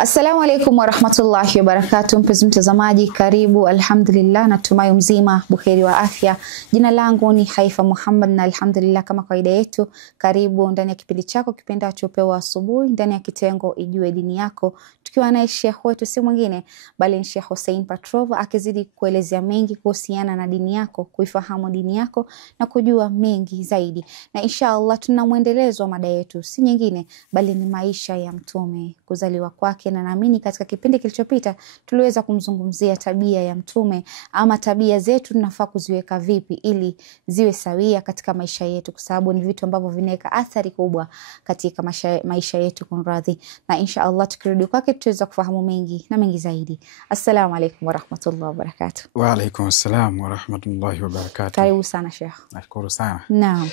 Assalamu alaikum wa rahmatullahi wa barakatuh. Mpenzi mtazamaji, karibu. Alhamdulillah, natumai mzima buheri wa afya. Jina langu ni Haifa Muhammad na alhamdulillah, kama kawaida yetu, karibu ndani ya kipindi chako kipendacho Pewa Asubuhi, ndani ya kitengo Ijue Dini Yako, tukiwa naye Sheikh wetu si mwingine bali ni Sheikh Hussein Patrova, akizidi kuelezea mengi kuhusiana na dini yako, kuifahamu dini yako na kujua mengi zaidi. Na inshallah tuna muendelezo wa mada yetu, si nyingine bali ni maisha ya mtume, kuzaliwa kwake, na naamini katika kipindi kilichopita tuliweza kumzungumzia tabia ya mtume, ama tabia zetu tunafaa kuziweka vipi ili ziwe sawia katika maisha yetu, kwa sababu ni vitu ambavyo vinaweka athari kubwa katika maisha yetu kunradhi. Na inshallah tukirudi kwake tutaweza kufahamu mengi na mengi zaidi. Assalamu alaikum wa rahmatullahi wa barakatuh. Wa alaikum assalam wa rahmatullahi wa barakatuh. Karibu sana Sheikh. Nashukuru sana. Naam.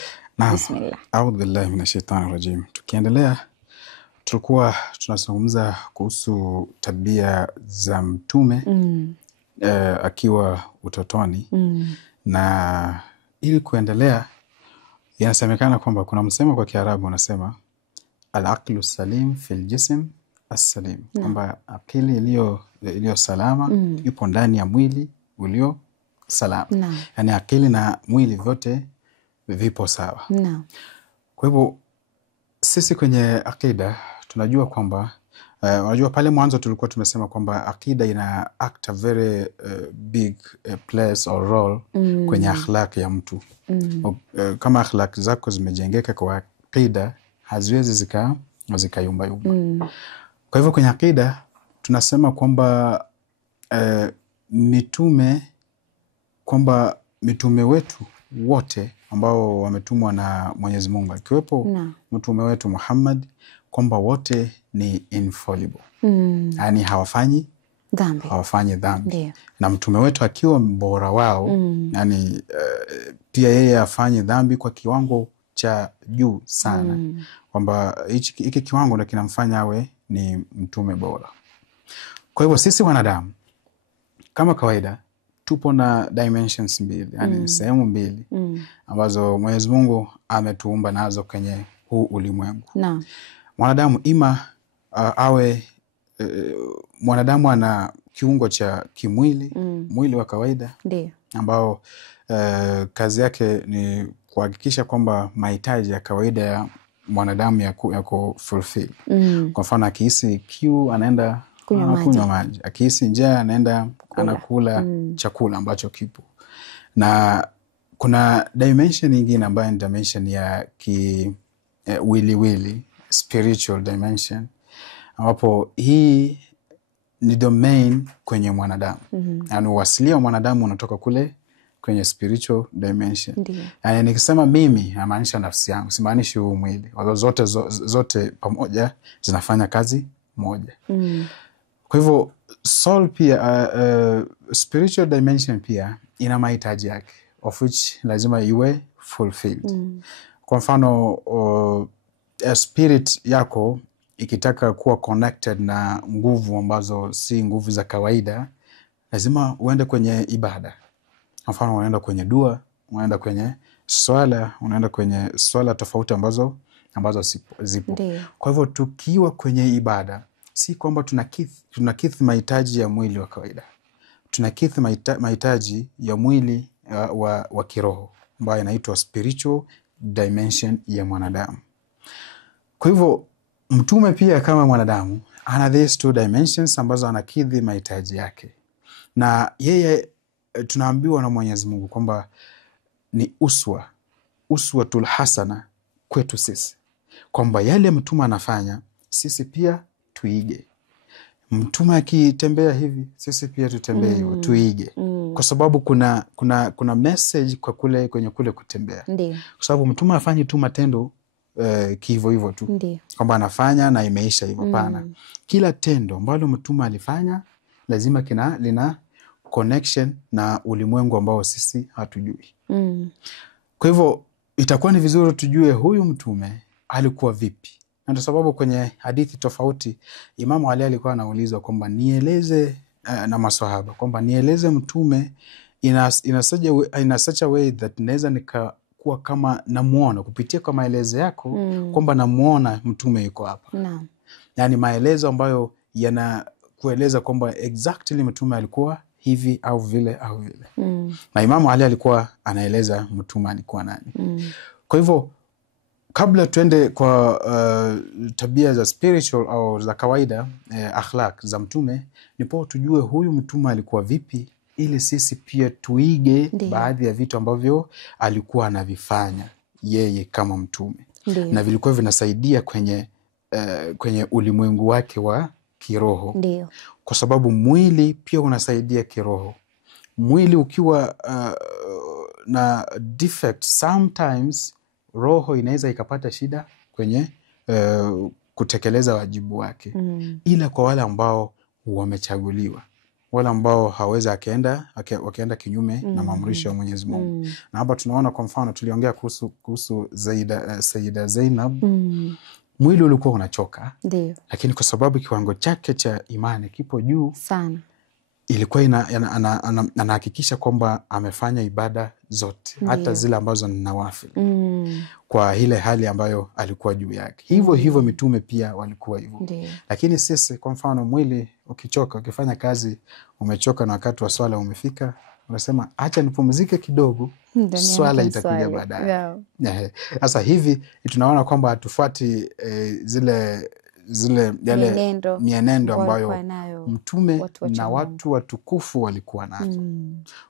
Bismillah. A'udhu billahi minash shaitani rajim. Tukiendelea, tulikuwa tunazungumza kuhusu tabia za mtume akiwa utotoni. Na ili kuendelea, inasemekana kwamba kuna msemo kwa Kiarabu unasema al-aqlu salim fil jism as-salim, kwamba akili iliyo salama ipo ndani ya mwili ulio salama. Yani akili na mwili vyote vipo sawa. Kwa hivyo sisi kwenye akida tunajua kwamba unajua pale mwanzo tulikuwa tumesema kwamba akida ina act a very big place or role kwenye akhlaq ya mtu. Kama akhlaq zako zimejengeka kwa akida, haziwezi zikayumba yumba. Kwa hivyo kwenye akida tunasema kwamba mitume wetu wote ambao wametumwa na Mwenyezi Mungu, akiwepo mtume wetu Muhammad, kwamba wote ni infallible. Yani hawafanyi dhambi. Na mtume wetu akiwa mbora wao, yani pia yeye hafanyi dhambi kwa kiwango cha juu sana, kwamba hiki kiwango ndio kinamfanya awe ni mtume bora. Kwa hivyo sisi wanadamu kama kawaida tupo na dimensions mbili, yani sehemu mbili ambazo Mwenyezi Mungu ametuumba nazo kwenye huu ulimwengu. Mwanadamu ima awe mwanadamu ana kiungo cha kimwili, mwili wa kawaida ambao kazi yake ni kuhakikisha kwamba mahitaji ya kawaida ya mwanadamu yako fulfill. Kwa mfano akihisi kiu anaenda kunywa maji, akihisi njaa anaenda anakula chakula ambacho kipo. Na kuna dimension nyingine ambayo ni dimension ya wili, spiritual dimension, ambapo hii ni domain kwenye mwanadamu. Yani uasilia wa mwanadamu unatoka kule kwenye spiritual dimension. Yani nikisema mimi namaanisha nafsi yangu, simaanishi huu mwili. Zote pamoja zinafanya kazi moja. Kwa hivyo soul pia, spiritual dimension pia ina mahitaji yake, of which lazima iwe fulfilled. Kwa mfano spirit yako ikitaka kuwa connected na nguvu ambazo si nguvu za kawaida, lazima uende kwenye ibada. Kwa mfano unaenda kwenye dua, unaenda kwenye swala, unaenda kwenye swala tofauti ambazo zipo. Kwa hivyo tukiwa kwenye ibada, si kwamba tunakidhi mahitaji ya mwili wa kawaida, tunakidhi mahitaji ya mwili wa kiroho ambayo inaitwa spiritual dimension ya mwanadamu. Kwa hivyo mtume pia kama mwanadamu ana these two dimensions ambazo anakidhi mahitaji yake, na yeye tunaambiwa na Mwenyezi Mungu kwamba ni uswatul hasana kwetu sisi, kwamba yale mtume anafanya sisi pia tuige. Mtume akitembea hivi sisi pia tutembee hivyo, tuige. Kwa sababu kuna message kwa kwenye kule kutembea. Kwa sababu mtume hafanyi tu matendo hivyo tu, kwamba anafanya na imeisha hivyo. Pana kila tendo ambalo mtume alifanya lazima lina connection na ulimwengu ambao sisi hatujui. Kwa hivyo itakuwa ni vizuri tujue huyu mtume alikuwa vipi. Na ndio sababu kwenye hadithi tofauti Imam Ali alikuwa anaulizwa kwamba nieleze na maswahaba kwamba nieleze mtume in such a way that naweza nikakuwa kama namuona kupitia kwa maelezo yako, kwamba namuona mtume yuko hapa. Yani maelezo ambayo yanakueleza kwamba exactly mtume alikuwa hivi au vile au vile. Na Imamu Ali alikuwa anaeleza mtume alikuwa nani. Kwa hivyo kabla tuende kwa tabia za spiritual au za kawaida, akhlaq za mtume, nipo tujue huyu mtume alikuwa vipi, ili sisi pia tuige baadhi ya vitu ambavyo alikuwa anavifanya yeye kama mtume. Na vilikuwa vinasaidia kwenye ulimwengu wake wa kiroho. Ndiyo. Kwa sababu mwili pia unasaidia kiroho. Mwili ukiwa na defect, sometimes roho inaweza ikapata shida kwenye kutekeleza wajibu wake. Ila kwa wale ambao wamechaguliwa, wale ambao haweza wakaenda kinyume na maamrisho ya Mwenyezi Mungu. Na hapa tunaona kwa mfano tuliongea kuhusu Sayyida Zainab. Mwili ulikuwa unachoka. Ndiyo. Lakini kwa sababu kiwango chake cha imani kipo juu sana, ilikuwa anahakikisha kwamba amefanya ibada zote. Ndiyo. Hata zile ambazo ni nawafil. Kwa ile hali ambayo alikuwa juu yake. Hivyo mitume pia walikuwa hivyo. Ndiyo. Lakini sisi kwa mfano mwili ukichoka, ukifanya kazi umechoka na wakati wa swala umefika, unasema acha nipumzike kidogo, swala itakuja baadaye. Sasa hivi tunaona kwamba hatufuati zile mienendo ambayo mtume na watu watukufu walikuwa nazo.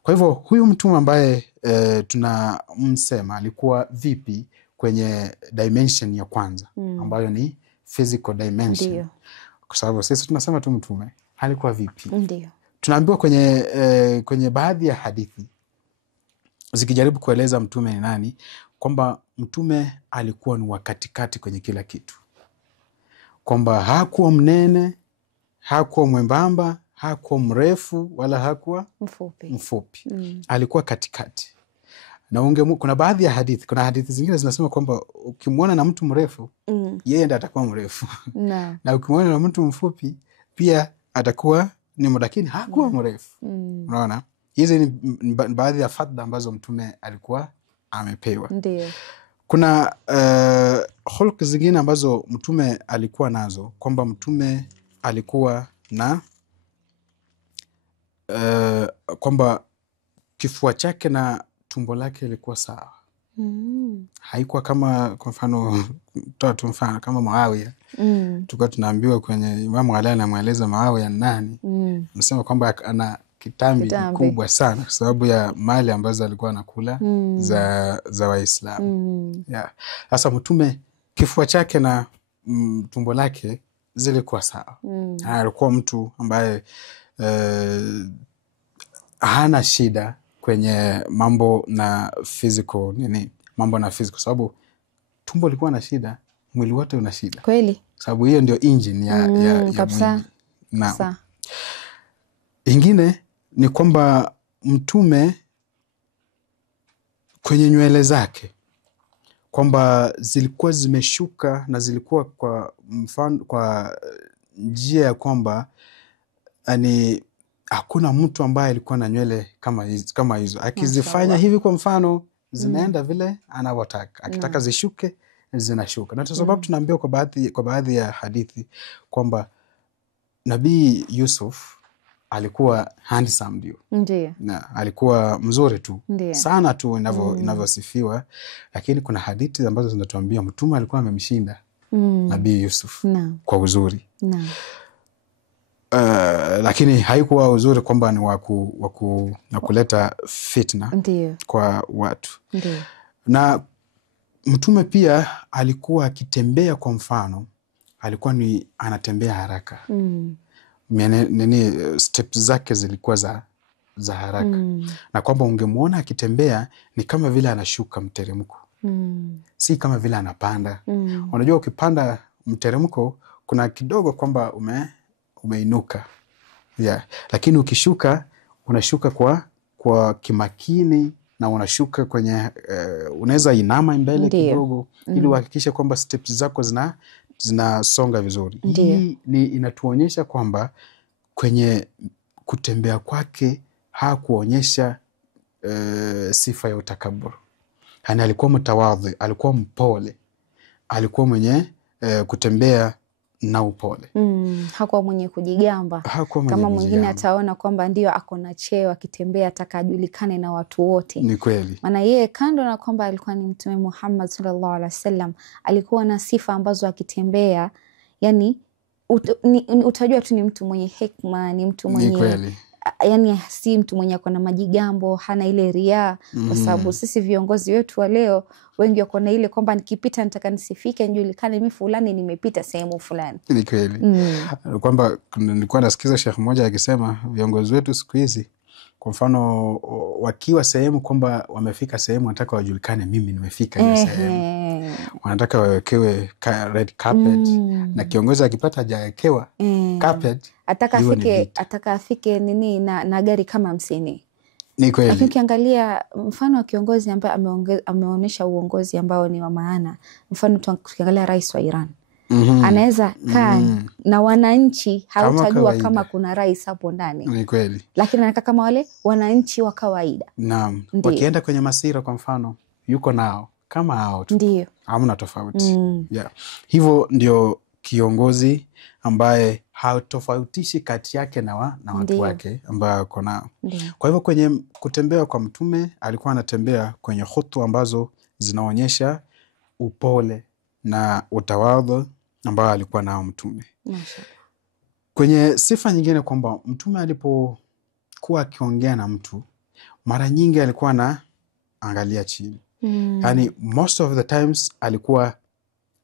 Kwa hivyo huyu mtume ambaye tunamsema alikuwa vipi kwenye dimension ya kwanza, ambayo ni physical dimension. Ndiyo. Kwa sababu sisi tunasema tu mtume alikuwa vipi. Ndiyo. Tunaambiwa kwenye baadhi ya hadithi zikijaribu kueleza mtume ni nani, kwamba mtume alikuwa ni wakatikati kwenye kila kitu. Kwamba hakuwa mnene, hakuwa mwembamba, hakuwa mrefu, wala hakuwa mfupi. Alikuwa katikati. Na kuna baadhi ya hadithi, kuna hadithi zingine zinasema kwamba ukimwona na mtu mrefu, yeye ndiye atakuwa mrefu. Na ukimwona na mtu mfupi, pia atakuwa ni lakini hakuwa mrefu. Unaona? Hizi ni baadhi ya fadhila ambazo mtume alikuwa amepewa. Ndiyo. Kuna hulk zingine ambazo mtume alikuwa nazo, kwamba mtume alikuwa na kwamba kifua chake na tumbo lake ilikuwa sawa. Haikuwa kama kwa mfano kama Muawiya. Tulikuwa tunaambiwa kwenye Imamu Ali anamweleza Muawiya nani. Anasema kwamba ana kitambi kubwa sana kwa sababu ya mali ambazo alikuwa anakula za Waislamu. Sasa mtume kifua chake na tumbo lake zilikuwa sawa. Alikuwa mtu ambaye hana shida kwenye mambo na physical kwa sababu tumbo likuwa na shida, mwili wote una shida. Kweli. Sababu hiyo ndio engine ya mwili. Na ingine ni kwamba mtume kwenye nywele zake kwamba zilikuwa zimeshuka na zilikuwa kwa njia ya kwamba hakuna mtu ambaye alikuwa na nywele kama hizo. Akizifanya hivi kwa mfano zinaenda vile anavyotaka. Akitaka zishuke zinashuka. Na kwa sababu tunaambiwa kwa baadhi ya hadithi kwamba Nabii Yusuf alikuwa handsome. Ndiyo. Na alikuwa mzuri tu. Ndiyo. Sana tu inavyosifiwa. Lakini kuna hadithi ambazo zinatuambia mtume alikuwa amemshinda Nabii Yusuf kwa uzuri. Lakini haikuwa uzuri kwamba ni wa kuleta fitna. Ndiyo. Kwa watu. Ndiyo. Na mtume pia alikuwa akitembea kwa mfano, alikuwa anatembea haraka. Steps zake zilikuwa za haraka. Na kwamba ungemuona akitembea ni kama vile anashuka mteremko. Si kama vile anapanda. Unajua ukipanda mteremko kuna kidogo kwamba umeinuka. Lakini ukishuka unashuka kwa kimakini na unashuka kwenye unaweza inama mbele kidogo ili uhakikishe kwamba steps zako zinasonga vizuri. Hii inatuonyesha kwamba kwenye kutembea kwake hakuonyesha sifa ya utakabur. Yani alikuwa mtawadhi, alikuwa mpole, alikuwa mwenye kutembea na upole. Hakuwa mwenye kujigamba. Kama mwingine ataona kwamba ndio ako na cheo, akitembea atakajulikane na watu wote. Ni kweli. Maana yeye kando na kwamba alikuwa ni Mtume Muhammad sallallahu alaihi wasallam, alikuwa na sifa ambazo akitembea, yani utajua tu ni mtu mwenye hekima, ni mtu mwenye, yani si mtu mwenye ako na majigambo, hana ile ria. Kwa sababu sisi viongozi wetu wa leo wengi wako na ile kwamba nikipita nataka nisifike nijulikane mimi fulani nimepita sehemu fulani. Ni kweli. Kwamba nilikuwa nasikiza Sheikh mmoja akisema viongozi wetu siku hizi, kwa mfano wakiwa sehemu kwamba wamefika sehemu, wanataka wajulikane mimi nimefika hiyo sehemu. Wanataka wawekewe red carpet, na kiongozi akipata hajawekewa carpet, ataka afike nini na gari kama 50. Ni kweli. Lakini ukiangalia mfano wa kiongozi ambaye ameonyesha uongozi ambao ni wa maana, mfano tukiangalia rais wa Iran, anaweza kaa na wananchi, hautajua kama kuna rais hapo ndani. Ni kweli. Lakini anakaa kama wale wananchi wa kawaida. Naam. Wakienda kwenye masira kwa mfano, yuko nao kama hao tu. Ndio. Hamna tofauti. Hivyo ndio kiongozi ambaye hatofautishi kati yake na watu wake ambao wako nao. Kwa hivyo kwenye kutembea kwa Mtume, alikuwa anatembea kwenye khutwa ambazo zinaonyesha upole na utawadhu ambao alikuwa nao Mtume. Kwenye sifa nyingine kwamba Mtume alipokuwa akiongea na mtu, mara nyingi alikuwa anaangalia chini. Yani most of the times alikuwa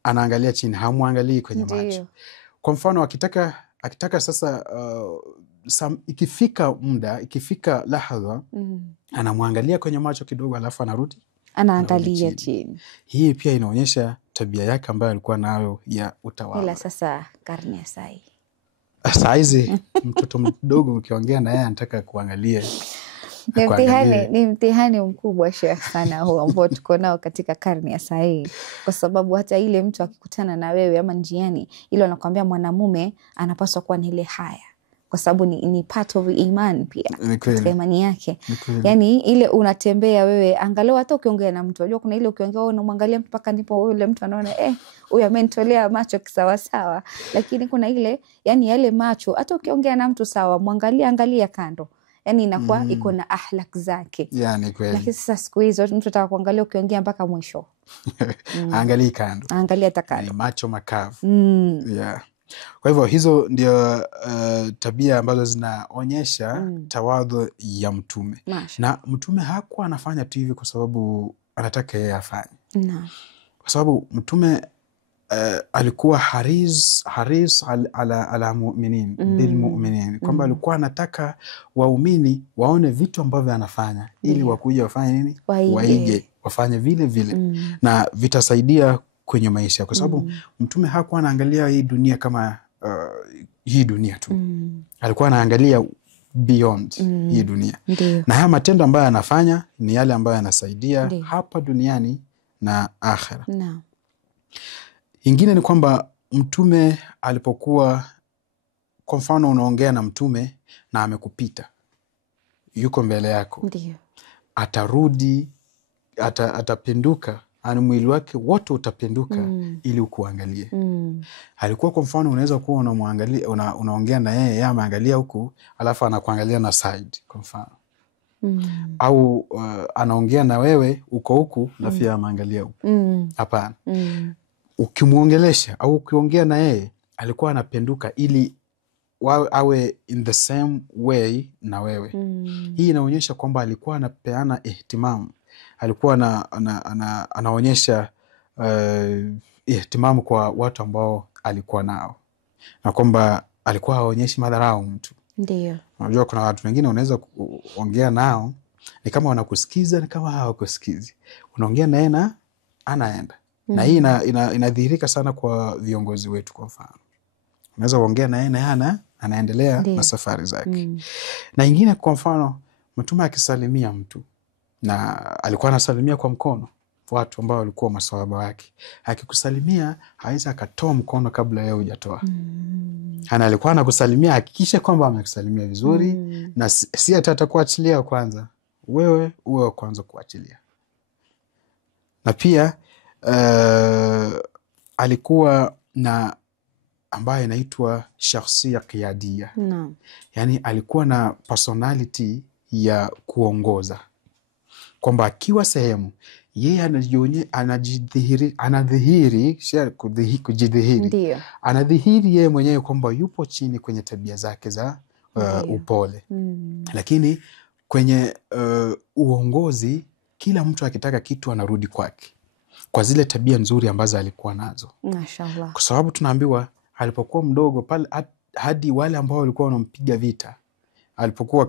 anaangalia chini, hamuangalii kwenye macho. Kwa mfano akitaka sasa ikifika muda, ikifika lahadha, anamwangalia kwenye macho kidogo, alafu anarudi anaangalia chini. Hii pia inaonyesha tabia yake ambayo alikuwa nayo ya utawala. Ila sasa karne ya saizi mtoto mdogo ukiongea na yeye anataka kuangalia. Ni mtihani mkubwa Sheikh sana huo ambao tuko nao katika karne ya sahii, kwa sababu hata ile mtu akikutana na wewe ama njiani, ile anakuambia mwanamume anapaswa kuwa na ile haya, kwa sababu ni part of iman pia, katika imani yake. Yani ile unatembea wewe, angalau hata ukiongea na mtu, unajua kuna ile ukiongea wewe unamwangalia mpaka ndipo yule mtu anaona huyu amenitolea macho kisawa sawa, lakini kuna ile yani yale macho, hata ukiongea na mtu sawa, angalia kando, yani inakuwa iko na ahlak zake. Yani kweli. Lakini sasa siku hizo mtu ataka kuangalia ukiongea mpaka mwisho. Angalia kando. Angalia takando. Ni macho makavu. Kwa hivyo hizo ndio tabia ambazo zinaonyesha tawadhu ya Mtume. Na Mtume hakuwa anafanya tu hivi kwa sababu anataka yeye afanye. Kwa sababu Mtume alikuwa haris ala mu'minin bil mu'minin, kwamba alikuwa anataka waumini waone vitu ambavyo anafanya ili wakuja wafanye nini, waige, wafanye vile vile na vitasaidia kwenye maisha, kwa sababu Mtume hakuwa anaangalia hii dunia kama hii dunia tu. Alikuwa anaangalia beyond hii dunia. Na haya matendo ambayo anafanya ni yale ambayo yanasaidia hapa duniani na akhera. Ingine ni kwamba Mtume alipokuwa, kwa mfano unaongea na Mtume na amekupita, yuko mbele yako, atarudi, atapinduka, ani mwili wake wote utapenduka ili ukuangalie. Alikuwa kwa mfano unaweza kuwa unamwangalia, unaongea na yeye ameangalia huku, alafu anakuangalia na side kwa mfano. Au anaongea na wewe uko huku na pia ameangalia huku. Hapana. Ukimuongelesha au ukiongea na yeye, alikuwa anapenduka ili awe in the same way na wewe. Hii inaonyesha kwamba alikuwa anapeana ihtimamu, alikuwa anaonyesha ihtimamu kwa watu ambao alikuwa nao, na kwamba alikuwa haonyeshi madharau mtu. Ndio. Unajua kuna watu wengine unaweza kuongea nao ni kama wanakusikiza, ni kama hawakusikizi. Unaongea naye na anaenda. Na hii inadhihirika sana kwa viongozi wetu. Kwa mfano, unaweza kuongea naye na anaendelea na safari zake. Na ingine kwa mfano, Mtume akisalimia mtu, na alikuwa anasalimia kwa mkono watu ambao walikuwa maswahaba wake. Akikusalimia hawezi akatoa mkono kabla yeye hujatoa. Ana alikuwa anakusalimia, hakikisha kwamba amekusalimia vizuri, na si atakuachilia kwanza, wewe uwe wa kwanza kuachilia. Na pia alikuwa na ambayo inaitwa shakhsia qiyadia. Naam. Yani alikuwa na personality ya kuongoza, kwamba akiwa sehemu yeye kujidhihiri, anadhihiri yeye mwenyewe kwamba yupo chini kwenye tabia zake za upole. Lakini kwenye uongozi, kila mtu akitaka kitu anarudi kwake kwa zile tabia nzuri ambazo alikuwa nazo. Mashallah. Kwa sababu tunaambiwa alipokuwa mdogo pale, hadi wale ambao walikuwa wanampiga vita alipokuwa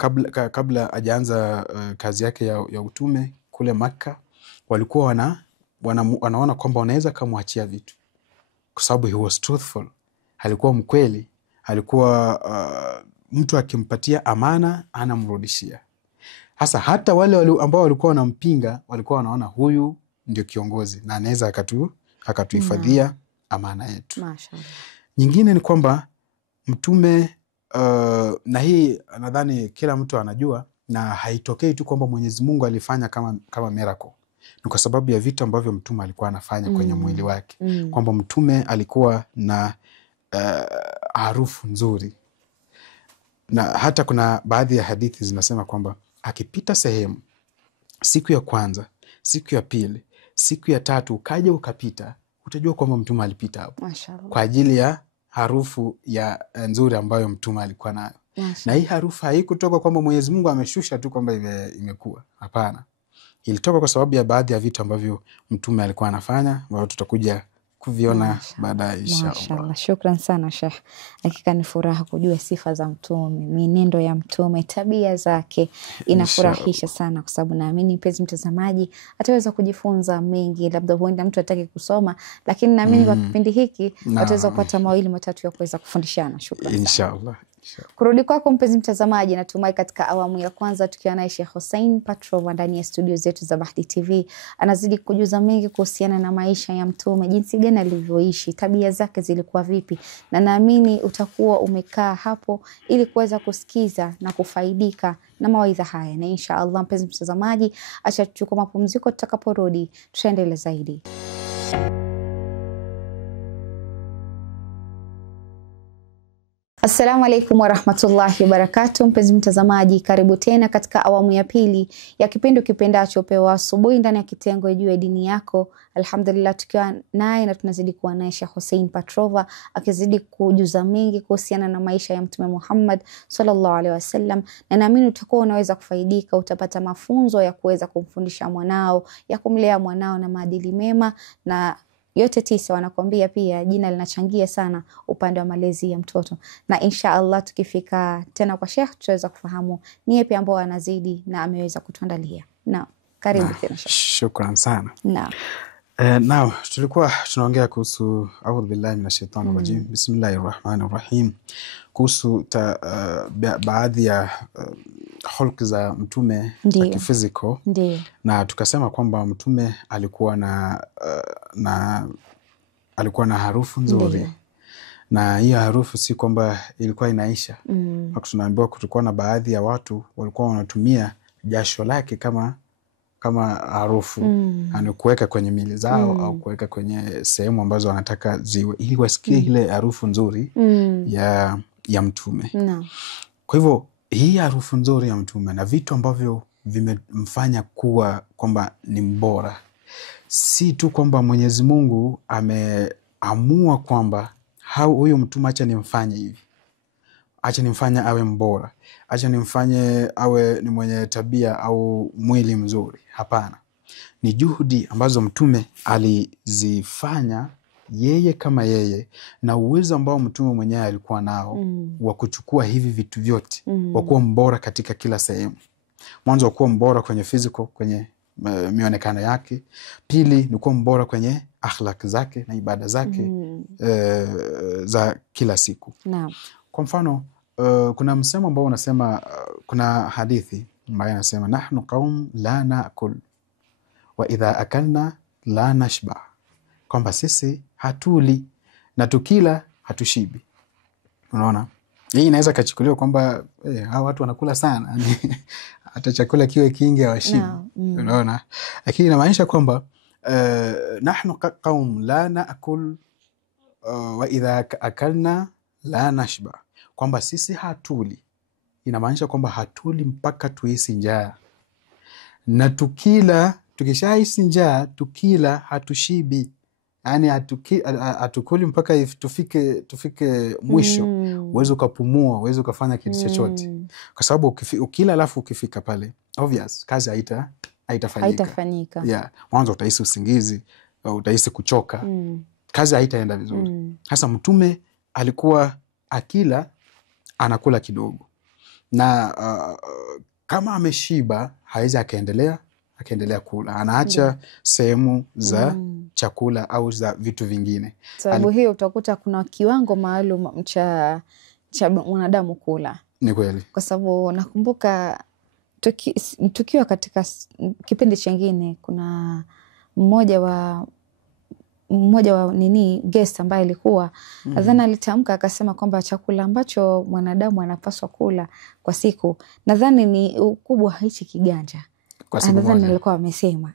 kabla hajaanza kazi yake ya utume kule Makka, walikuwa wanaona kwamba wanaweza kumwachia vitu, kwa sababu he was truthful, alikuwa mkweli, alikuwa mtu akimpatia amana anamrudishia. Hata wale ambao walikuwa wanampinga walikuwa wanaona huyu ndio kiongozi na anaweza akatuhifadhia amana yetu. Mashallah. Nyingine ni kwamba mtume na hii nadhani kila mtu anajua, na haitokei tu kwamba Mwenyezi Mungu alifanya kama miracle. Ni kwa sababu ya vitu ambavyo mtume alikuwa anafanya kwenye mwili wake. Kwamba mtume alikuwa na harufu nzuri, na hata kuna baadhi ya hadithi zinasema kwamba akipita sehemu, siku ya kwanza, siku ya pili, siku ya tatu, ukaja ukapita, utajua kwamba mtume alipita hapo. Mashallah. Kwa ajili ya harufu ya nzuri ambayo mtume alikuwa nayo. Na hii harufu haikutoka kwamba Mwenyezi Mungu ameshusha tu kwamba imekuwa. Hapana. Ilitoka kwa sababu ya baadhi ya vitu ambavyo mtume alikuwa anafanya, ambavyo tutakuja kuviona baadaye inshallah. Mashallah. Shukran sana Sheikh. Hakika ni furaha kujua sifa za mtume, mienendo ya mtume, tabia zake. Inafurahisha sana, kwa sababu naamini mpenzi mtazamaji ataweza kujifunza mengi. Labda huenda mtu atake kusoma, lakini naamini kwa kipindi hiki ataweza kupata mawili matatu ya kuweza kufundishana. Shukran inshallah. Kurudi kwako mpenzi mtazamaji, natumai katika awamu ya kwanza tukiwa naye Sheikh Hussein Patrova ndani ya studio zetu za Bahdi TV, anazidi kujuza mengi kuhusiana na maisha ya mtume, jinsi gani alivyoishi, tabia zake zilikuwa vipi, na naamini utakuwa umekaa hapo ili kuweza kusikiza na kufaidika na mawaidha haya. Na inshallah mpenzi mtazamaji, acha tuchukue mapumziko, tutakaporudi tutaendelea zaidi. Assalamu alaikum warahmatullahi wabarakatuh. Mpenzi mtazamaji, karibu tena katika awamu ya pili ya kipindi kipendacho Pewa Asubuhi ndani ya kitengo juu ya dini yako. Alhamdulillah, tukiwa naye na tunazidi kuwa naye Sheikh Hussein Patrova akizidi kujuza mengi kuhusiana na maisha ya Mtume Muhammad sallallahu alaihi wasallam, na naamini utakuwa unaweza kufaidika, utapata mafunzo ya kuweza kumfundisha mwanao, ya kumlea mwanao na maadili mema. Na yote tisa wanakwambia pia jina linachangia sana upande wa malezi ya mtoto. Na inshallah tukifika tena kwa Sheikh tutaweza kufahamu ni yapi ambao anazidi na ameweza kutuandalia. Na karibu tena Sheikh. Shukran sana. Na tulikuwa tunaongea kuhusu a'udhu billahi minash shaitani rajim, bismillahir rahmanir rahim, kuhusu baadhi ya hulka za mtume za kifiziko. Na tukasema kwamba mtume alikuwa na harufu nzuri. Na hiyo harufu si kwamba ilikuwa inaisha. Tunaambiwa kulikuwa na baadhi ya watu walikuwa wanatumia jasho lake kama harufu, yani kuweka kwenye mili zao au kuweka kwenye sehemu ambazo wanataka ziwe, ili wasikie ile harufu nzuri ya mtume. Kwa hivyo hii harufu nzuri ya mtume na vitu ambavyo vimemfanya kuwa kwamba ni mbora, si tu kwamba Mwenyezi Mungu ameamua kwamba huyu mtume acha nimfanye hivi, acha nimfanye awe mbora, acha nimfanye awe ni mwenye tabia au mwili mzuri. Hapana, ni juhudi ambazo mtume alizifanya yeye kama yeye, na uwezo ambao mtume mwenyewe alikuwa nao wa kuchukua hivi vitu vyote, wa kuwa mbora katika kila sehemu. Mwanzo kuwa mbora kwenye physical, kwenye mionekano yake. Pili ni kuwa mbora kwenye akhlaq zake na ibada zake za kila siku. Kwa mfano kuna msemo ambao unasema, kuna hadithi ambayo inasema nahnu qaum la naakul wa idha akalna la nashba, kwamba sisi hatuli na tukila hatushibi. Unaona, hii inaweza kachukuliwa kwamba hao watu wanakula sana hata chakula kiwe kingi hawashibi. Unaona, lakini inamaanisha kwamba nahnu qaum la naakul wa idha akalna la nashba, kwamba sisi hatuli, inamaanisha kwamba hatuli mpaka tuhisi njaa, na tukishahisi njaa tukila hatushibi, yani hatukuli mpaka tufike mwisho. Uweze ukapumua, uweze ukafanya kitu chochote, kwa sababu ukila alafu ukifika pale obvious kazi haitafanyika. Yeah, mwanzo utahisi usingizi, utahisi kuchoka, kazi haitaenda vizuri. Sasa Mtume alikuwa akila anakula kidogo, na kama ameshiba hawezi akaendelea kula, anaacha sehemu za chakula au za vitu vingine. Sababu hiyo utakuta kuna kiwango maalum cha mwanadamu kula. Ni kweli. Kwa sababu nakumbuka tukiwa katika kipindi chengine, kuna mmoja wa guest ambaye alikuwa nadhani alitamka akasema kwamba chakula ambacho mwanadamu anapaswa kula kwa siku nadhani ni ukubwa hichi kiganja. Nadhani alikuwa amesema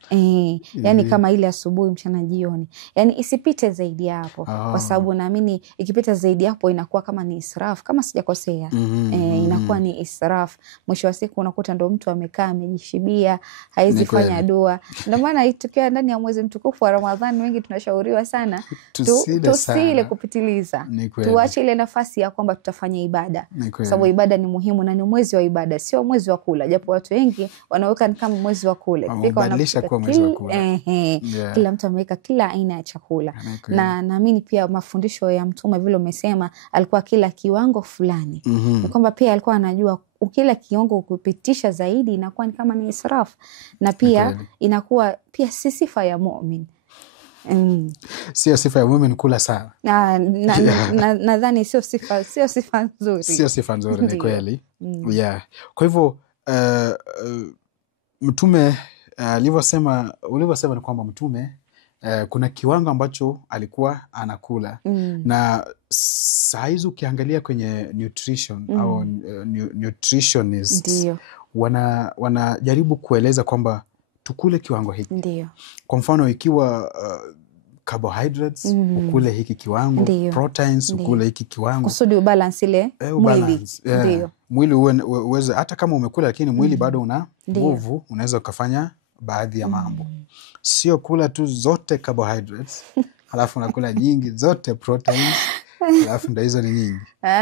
yani kama ile asubuhi, mchana, jioni, yani isipite zaidi hapo. Kwa sababu naamini ikipita zaidi hapo inakuwa kama ni israf, kama sijakosea. Inakuwa ni israf. Mwisho wa siku unakuta ndo mtu amekaa amejishibia, haizi fanya dua. Ndio maana tukiwa ndani ya mwezi mtukufu wa Ramadhani, wengi tunashauriwa sana tusile kupitiliza, tuache ile nafasi ya kwamba tutafanya ibada, kwa sababu ibada ni muhimu na ni mwezi wa ibada, sio mwezi wa kula. Japo watu wengi wanaweka kama mwezi wa kula, kila mtu ameweka kila aina ya chakula. Na naamini pia mafundisho ya Mtume vile umesema, alikuwa kila kiwango fulani. Ni kwamba pia alikuwa anajua ukila kiwango kupitisha zaidi inakuwa ni kama ni israf, na pia inakuwa pia si sifa ya muumini. Sio sifa ya muumini kula sana. Nadhani sio sifa nzuri. Sio sifa nzuri, ni kweli. Yeah. Kwa hivyo Mtume ulivyosema ni kwamba Mtume kuna kiwango ambacho alikuwa anakula. Na saa hizi ukiangalia kwenye nutrition au nutritionists wanajaribu kueleza kwamba tukule kiwango hiki. Ndiyo. Kwa mfano ikiwa carbohydrates ukule hiki kiwango. Ndiyo. Proteins ukule hiki kiwango, kusudi ubalance ile mwili. Ndiyo. Mwili uweze, hata kama umekula lakini mwili bado una nguvu, unaweza ukafanya baadhi ya mambo. Sio kula tu zote carbohydrates alafu unakula nyingi zote proteins alafu ndio hizo ni nyingi.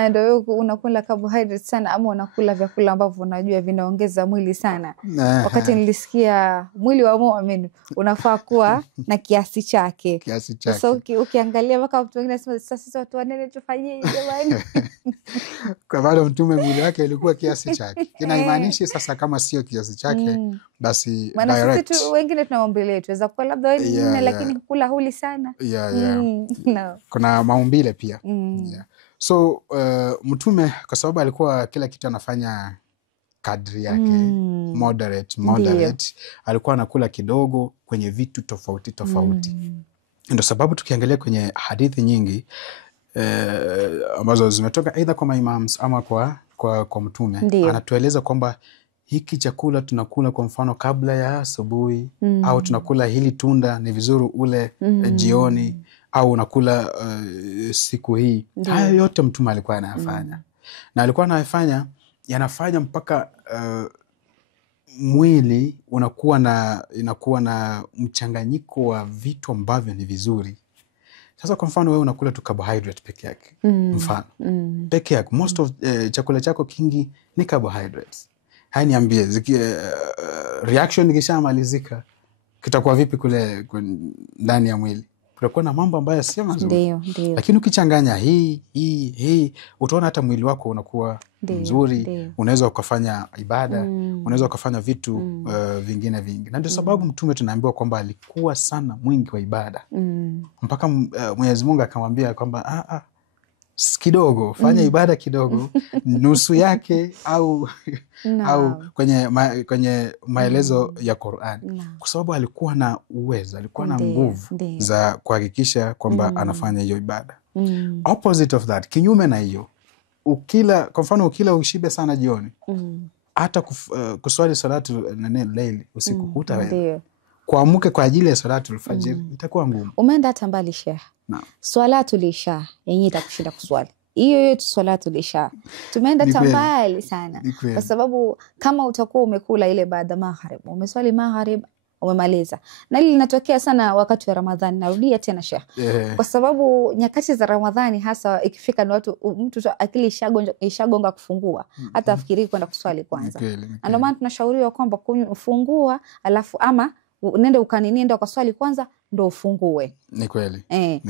Ndio unakula carbohydrates sana, ama unakula vyakula ambavyo unajua vinaongeza mwili sana. Wakati nilisikia mwili wa muumini unafaa kuwa na kiasi chake. Sasa ukiangalia mpaka watu wengine nasema sasa watu wanene tufanyie jamani. Kwa maana Mtume mwili wake ilikuwa kiasi chake. Inaimaanishi sasa kama sio kiasi chake basi maana sisi tu wengine tuna maumbile yetu, waweza kuwa labda wewe lakini kula huli sana. No. Kuna maumbile pia. So Mtume kwa sababu alikuwa kila kitu anafanya kadri yake, moderate, alikuwa anakula kidogo kwenye vitu tofauti. Ndio sababu tukiangalia kwenye hadithi nyingi ambazo zimetoka aidha kwa maimams ama kwa Mtume, anatueleza kwamba hiki chakula tunakula kwa mfano kabla ya asubuhi, au tunakula hili tunda ni vizuri ule jioni, au unakula siku hii. Hayo yote Mtume alikuwa anayafanya. Na alikuwa anayafanya, yanafanya mpaka mwili inakuwa na mchanganyiko wa vitu ambavyo ni vizuri. Sasa kwa mfano wewe unakula tu carbohydrate peke yake. Mfano peke yake, most of chakula chako kingi ni carbohydrates. Hai niambie, reaction ikishamalizika kitakuwa vipi kule ndani ya mwili? Kutakuwa na mambo ambayo sio mazuri. Ndiyo. Lakini ukichanganya hii utaona hata mwili wako unakuwa mzuri. Unaweza ukafanya ibada, unaweza ukafanya vitu vingine vingi. Na ndio sababu Mtume tunaambiwa kwamba alikuwa sana mwingi wa ibada. Mpaka Mwenyezi Mungu akamwambia kwamba kidogo fanya ibada kidogo, nusu yake au kwenye maelezo ya Qur'an. Kwa sababu alikuwa na uwezo, alikuwa na nguvu za kuhakikisha kwamba anafanya hiyo ibada. Opposite of that, kinyume na hiyo, kwa mfano ukila ushibe sana jioni, hata kuswali salatu laili usiku hutaweza. kuamka kwa ajili ya salatul fajr itakuwa ngumu. Umeenda hata mbali Sheikh. Naam. Swalatul isha yenyewe itakushinda kuswali. Hiyo swalatul isha. Tumeenda tambali sana. Kwa sababu kama utakuwa umekula ile baada maghrib, umeswali maghrib, umemaliza. Na hili linatokea sana wakati wa Ramadhani. Narudia tena Sheikh. Kwa sababu nyakati za Ramadhani hasa ikifika ni watu mtu akili ishagonga kufungua, hata afikiri kwenda kuswali kwanza. Ndio maana tunashauriwa kwamba kufungua alafu ama nenda ukaninienda kwa swali kwanza ndo ufungue. Ni kweli.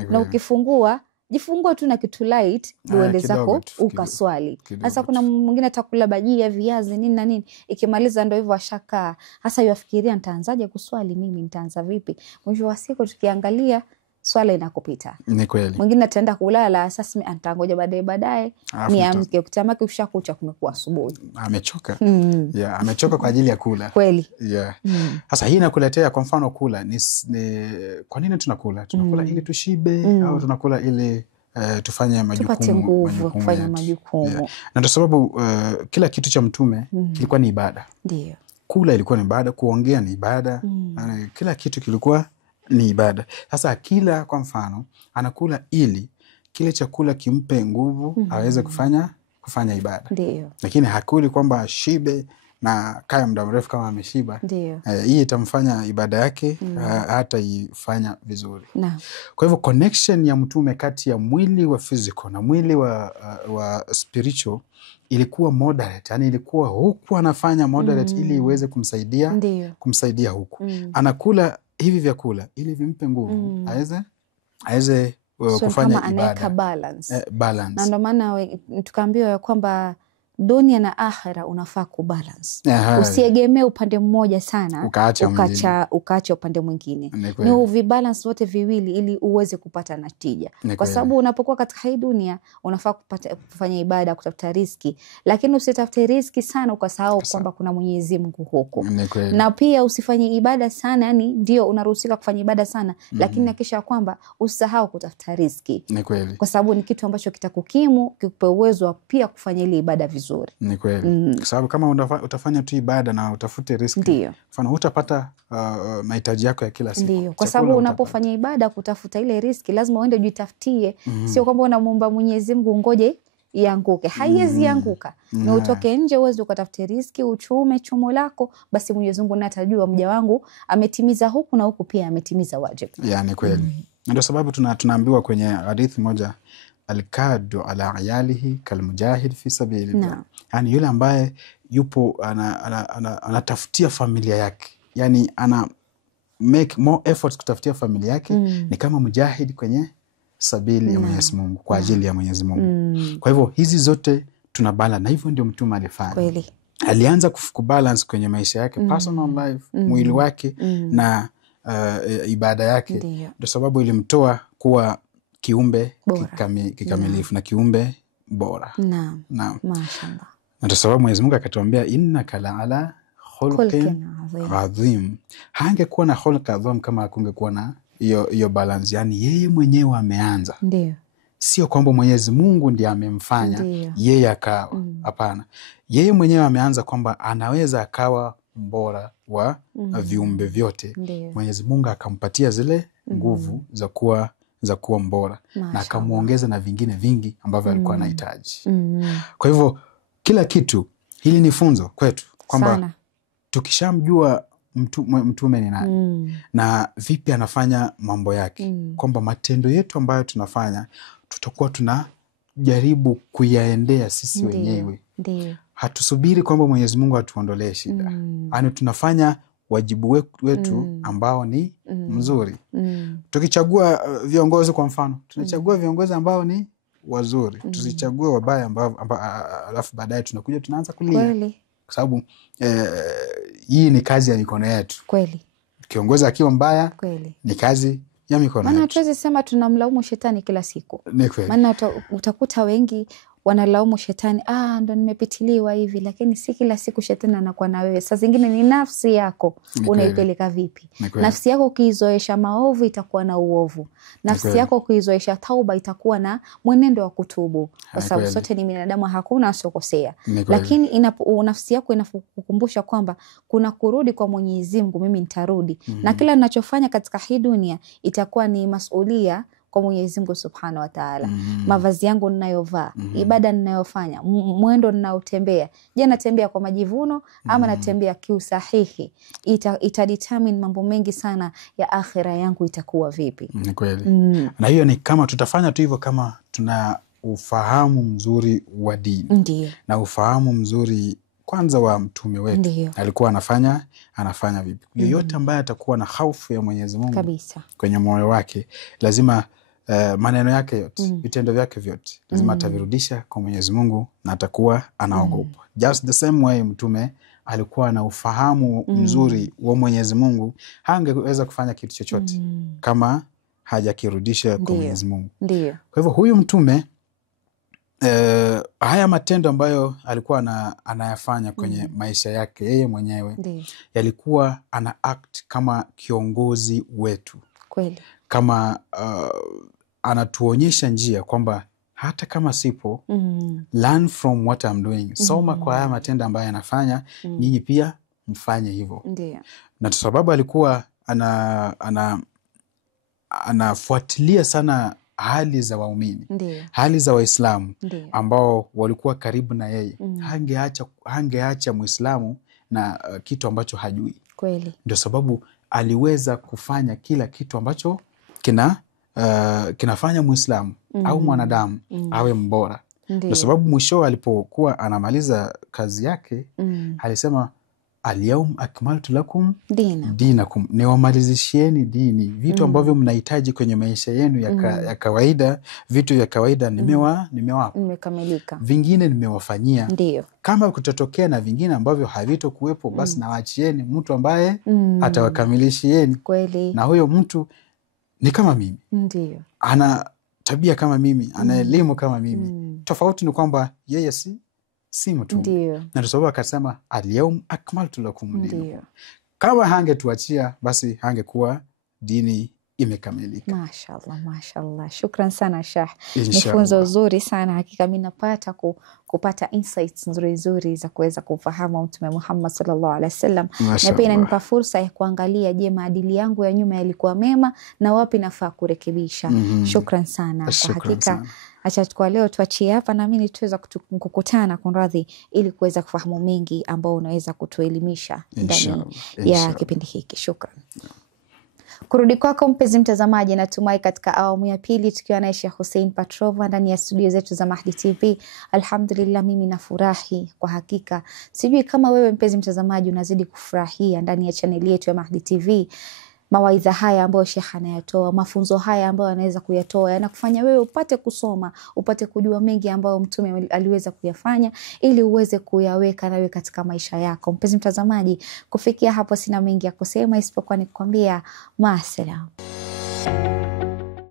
Na ukifungua jifungua tu na kitu light uende zako ukaswali. Sasa kuna mwingine atakula bajia, viazi, nini na nini. Ikimaliza ndio hivyo ashaka. Sasa yafikiria nitaanzaje kuswali mimi, nitaanza vipi? Mwisho wa siku tukiangalia swala inakupita. Ni kweli. Mwingine ataenda kulala, sasa mimi nitangoja baadaye niamke, ukitamaki ushakucha kumekuwa asubuhi. Amechoka. Amechoka kwa ajili ya kula. Kweli. Sasa hii inakuletea kwa mfano kula ni kwa nini tunakula? Tunakula ili tushibe au tunakula ili tufanye majukumu, tupate nguvu kufanya majukumu. Na ndio sababu kila kitu cha mtume kilikuwa ni ibada. Ndio. Kula ilikuwa ni ibada, kuongea ni ibada, kila kitu kilikuwa ni ibada. Sasa kila kwa mfano anakula ili kile chakula kimpe nguvu aweze kufanya ibada. Ndio. Lakini hakuli kwamba shibe na kaya muda mrefu kama ameshiba. Hii itamfanya ibada yake hata ifanya vizuri. Kwa hivyo connection ya mtume kati ya mwili wa physical na mwili wa spiritual ilikuwa moderate. Yani ilikuwa huku anafanya moderate ili iweze kumsaidia huku. Anakula hivi vyakula ili vimpe nguvu aweze kufanya ibada. Balance. Na ndio maana tukaambiwa ya kwamba dunia na akhira unafaa kubalance. Usiegemee upande mmoja sana ukaacha upande mwingine. Ni uvibalance wote viwili ili uweze kupata natija. Kwa sababu unapokuwa katika hii dunia unafaa kufanya ibada, kutafuta riziki, lakini usitafute riziki sana ukasahau kwamba kuna Mwenyezi Mungu huko. Na pia usifanye ibada sana, yani ndio unaruhusika kufanya ibada sana, lakini hakikisha kwamba usisahau kutafuta riziki. Kwa sababu ni kitu ambacho kitakukimu, kikupe uwezo pia kufanya ile ibada vizuri. Ni kweli. Kwa sababu kama utafanya tu ibada na utafute riziki, mfano hutapata mahitaji yako ya kila siku. Ndio. Kwa sababu unapofanya ibada kutafuta ile riziki lazima uende ujitafutie. Sio kwamba unamuomba Mwenyezi Mungu ngoje ianguke. Haiwezi anguka. Na utoke nje uweze ukatafute riziki, uchume chumo lako, basi Mwenyezi Mungu naye atajua mja wangu ametimiza huku na huku pia ametimiza wajibu. Ni kweli. Ndio sababu tunaambiwa kwenye hadithi moja, al-kadu ala ayalihi kalmujahid fi sabilillah. Yani yule ambaye yupo anatafutia familia yake, yani ana make more efforts kutafutia familia yake, ni kama mujahid kwenye sabili ya Mwenyezi Mungu, kwa ajili ya Mwenyezi Mungu. Kwa hivyo hizi zote tunabala, na hivyo ndio mtume alifanya. Kweli. Alianza kubalance kwenye maisha yake, personal life, mwili wake na ibada yake. Ndio sababu ilimtoa kuwa kiumbe kikamilifu na kiumbe bora. Naam. Mashaallah. Ndio sababu Mwenyezi Mungu akatuambia innaka la ala khulqin adhim. Hangekuwa na khulq adhim kama hakungekuwa na hiyo balance. Yani yeye mwenyewe ameanza. Ndio. Sio kwamba Mwenyezi Mungu ndiye amemfanya yeye akawa. Hapana. Yeye mwenyewe ameanza kwamba anaweza akawa mbora wa viumbe vyote. Mwenyezi Mungu akampatia zile nguvu za kuwa mbora, na akamuongeza na vingine vingi ambavyo alikuwa anahitaji. Kwa hivyo kila kitu hili ni funzo kwetu kwamba tukishamjua mtume ni nani na vipi anafanya mambo yake, kwamba matendo yetu ambayo tunafanya tutakuwa tunajaribu kuyaendea sisi wenyewe. Hatusubiri kwamba Mwenyezi Mungu atuondolee shida. Yaani tunafanya wajibu wetu ambao ni mzuri. Tukichagua viongozi kwa mfano, tunachagua viongozi ambao ni wazuri. Tusichague wabaya ambao alafu baadaye tunakuja tunaanza kulia. Kwa sababu hii ni kazi ya mikono yetu. Kweli. Kiongozi akiwa mbaya ni kazi ya mikono yetu. Maana hatuwezi sema tunamlaumu shetani kila siku. Ni kweli. Maana utakuta wengi wanalaumu shetani, ndo nimepitiliwa hivi, lakini si kila siku shetani anakuwa na wewe. Saa zingine ni nafsi yako unaipeleka vipi. Nafsi yako ukiizoesha maovu itakuwa na uovu. Nafsi yako ukiizoesha tauba itakuwa na mwenendo wa kutubu, kwa sababu sote ni binadamu, hakuna asiyokosea. Lakini nafsi yako inakukumbusha kwamba kuna kurudi kwa Mwenyezi Mungu, mimi nitarudi. Na kila ninachofanya katika hii dunia itakuwa ni masulia kwa Mwenyezi Mungu Subhanahu wa Ta'ala. Mavazi yangu ninayovaa, ibada ninayofanya, mwendo ninaotembea, je, natembea kwa majivuno ama natembea kiusahihi? Itadetermine mambo mengi sana ya akhira yangu itakuwa vipi. Ni kweli. Na hiyo ni kama tutafanya tu hivyo kama tuna ufahamu mzuri wa dini. Ndiyo. Na ufahamu mzuri kwanza wa mtume wetu. Ndiyo. Alikuwa anafanya vipi. Yoyote ambaye atakuwa na hofu ya Mwenyezi Mungu kabisa kwenye moyo wake, lazima maneno yake yote, vitendo vyake vyote lazima atavirudisha kwa Mwenyezi Mungu na atakuwa anaogopa. Just the same way mtume alikuwa na ufahamu mzuri wa Mwenyezi Mungu, hangeweza kufanya kitu chochote kama hajakirudisha kwa Mwenyezi Mungu. Ndiyo. Kwa hivyo huyu mtume haya matendo ambayo alikuwa anayafanya kwenye maisha yake yeye mwenyewe, yalikuwa ana act kama kiongozi wetu. Kweli. Kama anatuonyesha njia kwamba hata kama sipo, learn from what I'm doing. Soma kwa haya matendo ambayo anafanya, nyinyi pia mfanye hivyo. Ndiyo. Na sababu alikuwa anafuatilia sana hali za waumini, hali za Waislamu ambao walikuwa karibu na yeye. Hangeacha Muislamu na kitu ambacho hajui. Kweli. Ndio sababu aliweza kufanya kila kitu ambacho kinafanya Muislamu au mwanadamu awe mbora. Ndio sababu mwisho alipokuwa anamaliza kazi yake, alisema al-yawm akmaltu lakum dinakum, niwamalizishieni dini, vitu ambavyo mnahitaji kwenye maisha yenu ya kawaida, vitu vya kawaida nimewapa, nimekamilika, vingine nimewafanyia. Ndio. Kama kutatokea na vingine ambavyo havito kuwepo, basi nawaachieni mtu ambaye atawakamilishieni. Kweli. Na huyo mtu ni kama mimi. Ndio. Ana tabia kama mimi, ana elimu kama mimi. Tofauti ni kwamba yeye si mtu. Ndio. Na ndio sababu akasema al-yawm akmaltu lakum dinakum. Kama hangetuachia, basi hangekuwa dini imekamilika. Mashallah. Shukran sana Sheikh. Ni funzo zuri sana hakika. Mimi napata kupata insights nzuri za kuweza kufahamu Mtume Muhammad sallallahu alaihi wasallam. Na pia inanipa fursa ya kuangalia, je, maadili yangu ya nyuma yalikuwa mema na wapi nafaa kurekebisha. Shukran sana. Kwa hakika acha kwa leo tuachie hapa, na mimi tuweza kukutana kunradhi, ili kuweza kufahamu mengi ambao unaweza kutuelimisha ndani ya kipindi hiki. Shukran. Kurudi kwako mpenzi mtazamaji, natumai katika awamu ya pili tukiwa na Sheikh Hussein Patrova ndani ya studio zetu za Mahdi TV. Alhamdulillah, mimi nafurahi kwa hakika. Sijui kama wewe mpenzi mtazamaji unazidi kufurahia ndani ya chaneli yetu ya Mahdi TV. Mawaidha haya ambayo Sheikh anayatoa, mafunzo haya ambayo anaweza kuyatoa, yanakufanya wewe upate kusoma, upate kujua mengi ambayo mtume aliweza kuyafanya, ili uweze kuyaweka nawe katika maisha yako. Mpenzi mtazamaji, kufikia hapo sina mengi ya kusema isipokuwa nikwambia maasalam.